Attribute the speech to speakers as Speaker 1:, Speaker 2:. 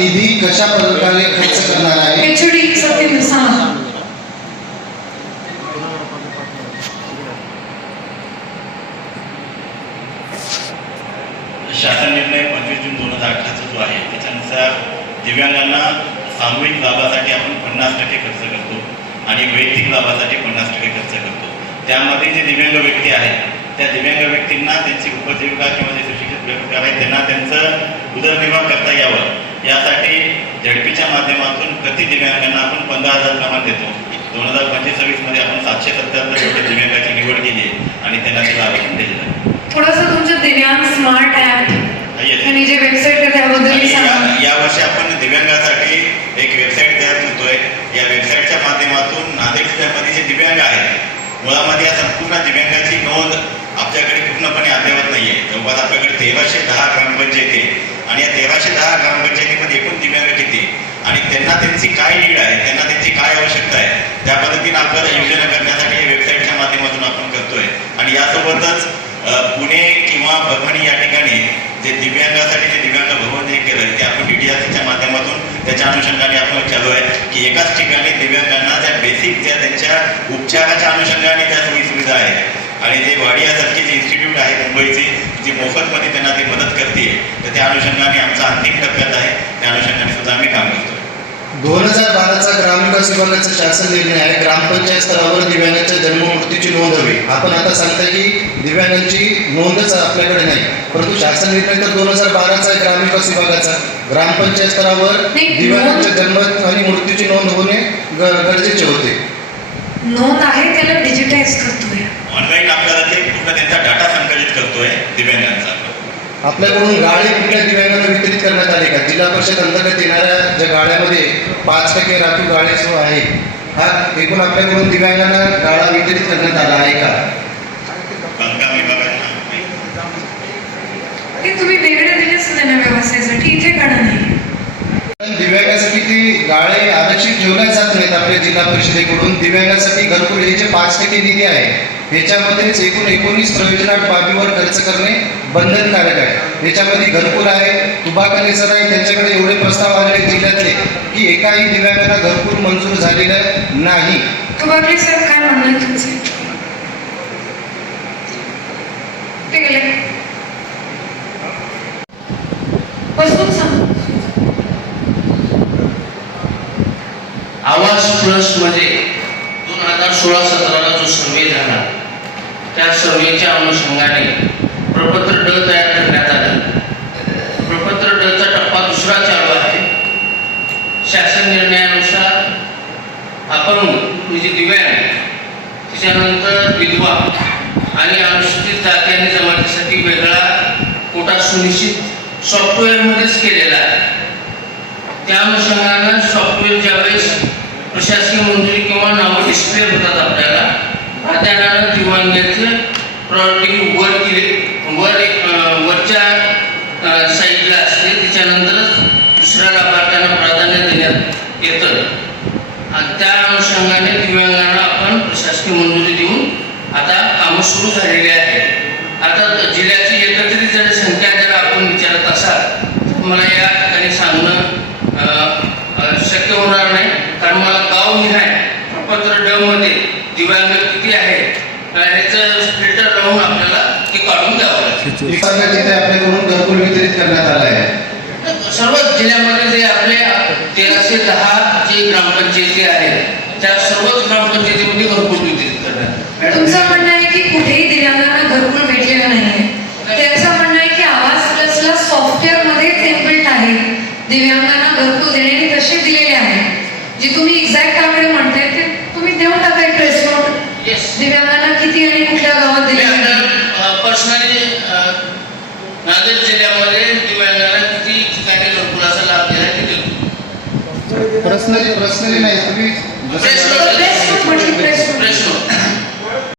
Speaker 1: निधी कशा प्रकारे खर्च करणार आहे?
Speaker 2: शासन निर्णय पंचवीस जून दोन हजार अठराचा जो आहे त्याच्यानुसार दिव्यांगांना सामूहिक लाभासाठी आपण पन्नास टक्के खर्च करतो आणि वैयक्तिक लाभासाठी पन्नास टक्के खर्च करतो. त्यामध्ये जे दिव्यांग व्यक्ती आहेत त्या दिव्यांग व्यक्तींना त्यांची उपजीविका किंवा जे सुशिक्षित व्यक्ती आहेत त्यांना त्यांचं उदरनिर्वाह करता यावं. यासाठी झडपीच्या माध्यमातून प्रति दिव्यांगांना आपण पंधरा हजार प्रमाण देतो. दोन हजार पंचवीसमध्ये आपण सातशे सत्त्याहत्तर एवढ्या दिव्यांगाची निवड केली आणि त्यांना ते लाभ आपण दिलेला आहे.
Speaker 3: थोडंसं तुमच्या दिव्यांग स्मार्ट ॲप. आणि जे वेबसाईट त्याबद्दल
Speaker 2: यावर्षी आपण दिव्यांगासाठी एक वेबसाईट तयार करतोय. या वेबसाईटच्या माध्यमातून नांदेड जिल्ह्यामध्ये जे दिव्यांग आहेत मुळामध्ये या संपूर्ण दिव्यांगाची नोंद आपल्याकडे पूर्णपणे अद्यावत नाही आहे जवळपास आपल्याकडे तेराशे दहा ग्रामपंचायती आणि या तेराशे दहा ग्रामपंचायतीमध्ये एकूण दिव्यांग किती? आणि त्यांना त्यांची काय नीड आहे? त्यांना त्यांची काय आवश्यकता आहे? त्या पद्धतीने आपल्याला योजना करण्यासाठी या वेबसाईटच्या माध्यमातून आपण करतोय. आणि यासोबतच पुणे किंवा परभणी या ठिकाणी जे दिव्यांगासाठी जे दिव्यांग भवन हे केलं ते आपण डी टी डीडीआरसीच्या माध्यमातून त्याच्या अनुषंगाने आपण चालू आहे की एकाच ठिकाणी दिव्यांगांना त्या बेसिक ज्या त्यांच्या उपचाराच्या अनुषंगाने त्या सोयी सुविधा आहेत आणि जे वाडियासारखी जी इन्स्टिट्यूट आहे मुंबईची जी मोफतमध्ये त्यांना ती मदत करते तर त्या अनुषंगाने आमचा अंतिम टप्प्यात आहे. त्या अनुषंगाने सुद्धा आम्ही काम करतोय
Speaker 1: दोन हजार बाराचा ग्रामविकास विभागाचा शासन निर्णय आहे. ग्रामपंचायत स्तरावर दिव्यांगाच्या जन्म मृत्यूची नोंद हवी. आपण आता सांगताय की दिव्यांगांची नोंदच आपल्याकडे नाही. परंतु शासन निर्णय तर दोन हजार बाराचा आहे ग्रामविकास विभागाचा. ग्रामपंचायत स्तरावर दिव्यांगाच्या जन्म आणि मृत्यूची नोंद होणे गरजेचे होते.
Speaker 3: नोंद आहे त्याला डिजिटाईज करतोय
Speaker 2: ऑनलाईन आपल्याला ते पूर्ण त्यांचा डाटा संकलित करतोय दिव्यांगांचा.
Speaker 1: आपल्याकडून गाळे कुठल्या दिव्यांगांना वितरित करण्यात आले का? जिल्हा परिषद अंतर्गत येणाऱ्या ज्या गाड्यामध्ये पाच टक्के राखीव गाळे जो आहे हा एकूण आपल्याकडून दिव्यांगांना गाळा वितरित करण्यात आला आहे का?
Speaker 2: बांधकाम विभागाच्या
Speaker 3: ते तुम्ही वेगळे दिलेच नाही ना व्यवसायासाठी इथे काढा नाही
Speaker 1: दिव्यांगासाठी ती गाळे आरक्षित ठेवल्या जात नाहीत आपल्या जिल्हा परिषदेकडून. दिव्यांगासाठी घरकुल हे जे पाच टक्के निधी आहे. याच्यामध्येच एकूण एकोणीस प्रयोजनात बाबीवर खर्च करणे बंधनकारक आहे. याच्यामध्ये घरकुल आहे तुबाकले सर आहे त्यांच्याकडे एवढे प्रस्ताव आलेले जिल्ह्यातले की एकाही दिव्यांगाला घरकुल मंजूर झालेलं नाही.
Speaker 3: तुबाकले काय म्हणणं आहे तुमचं ते गेले बसून सांग
Speaker 4: आवाज प्लसमध्ये दोन हजार सोळा सतराला जो सर्वे झाला त्या सर्वेच्या अनुषंगाने प्रपत्र ड तयार करण्यात आले. प्रपत्र डचा टप्पा दुसरा चालू आहे. शासन निर्णयानुसार आपण म्हणजे दिव्यांग त्याच्यानंतर विधवा आणि अनुसूचित जाती आणि जमातीसाठी वेगळा कोटा सुनिश्चित सॉफ्टवेअरमध्येच केलेला आहे. त्या अनुषंगानं सॉफ्टवेअर ज्यावेळेस प्रशासकीय मंजुरी किंवा नाव डिस्प्ले होतात आपल्याला. प्राधान्यानं दिव्यांगाचं प्रॉपर्टी वर केली वर एक, वरच्या साईडला असते. त्याच्यानंतरच दुसऱ्या लाभार्थ्यांना प्राधान्य देण्यात येतं. आणि त्या अनुषंगाने दिव्यांगांना आपण प्रशासकीय मंजुरी देऊन आता कामं सुरू झालेली आहेत आता जिल्ह्याची एकत्रित जर संख्या जर आपण विचारत असाल तर मला या ठिकाणी सांगणं अ, अ, शक्य होणार नाही कारण मला गाव निहाय प्रपत्र ड मध्ये दिव्यांग किती आहे अ, ह्याचं फिल्टर लावून आपल्याला ते काढून द्यावं लागेल.
Speaker 1: दिव्यांग जिथे आपल्याकडून घरकुल वितरित करण्यात आलं आहे.
Speaker 4: सर्वच जिल्ह्यामध्ये जे आपले तेराशे दहा जे ग्रामपंचायती आहेत त्या सर्वच ग्रामपंचायतीमध्ये घरकुल वितरित करण्यात
Speaker 3: तुमचं म्हणणं आहे की कुठेही दिव्यांगांना घरकुल भेटलेलं नाहीये. त्यांचं म्हणणं आहे की आवाज प्लसला सॉफ्टवेअरमध्ये इनबिल्ट आहे. दिव्यांगांना घरकुल देण्याने तसे दिलेले आहे? जे तुम्ही एक्झॅक्ट आकडे म्हणताय ते तुम्ही देऊन टाका एक प्रेस नोट
Speaker 4: येस
Speaker 3: दिव्यांगांना किती आणि कुठल्या गावात दिले आहे
Speaker 4: पर्सनली नांदेड जिल्ह्यामध्ये दिव्यांगांना किती ठिकाणी घरकुलाचा लाभ दिला ते
Speaker 1: प्रश्न प्रश्न नाही. तुम्ही
Speaker 4: प्रश्न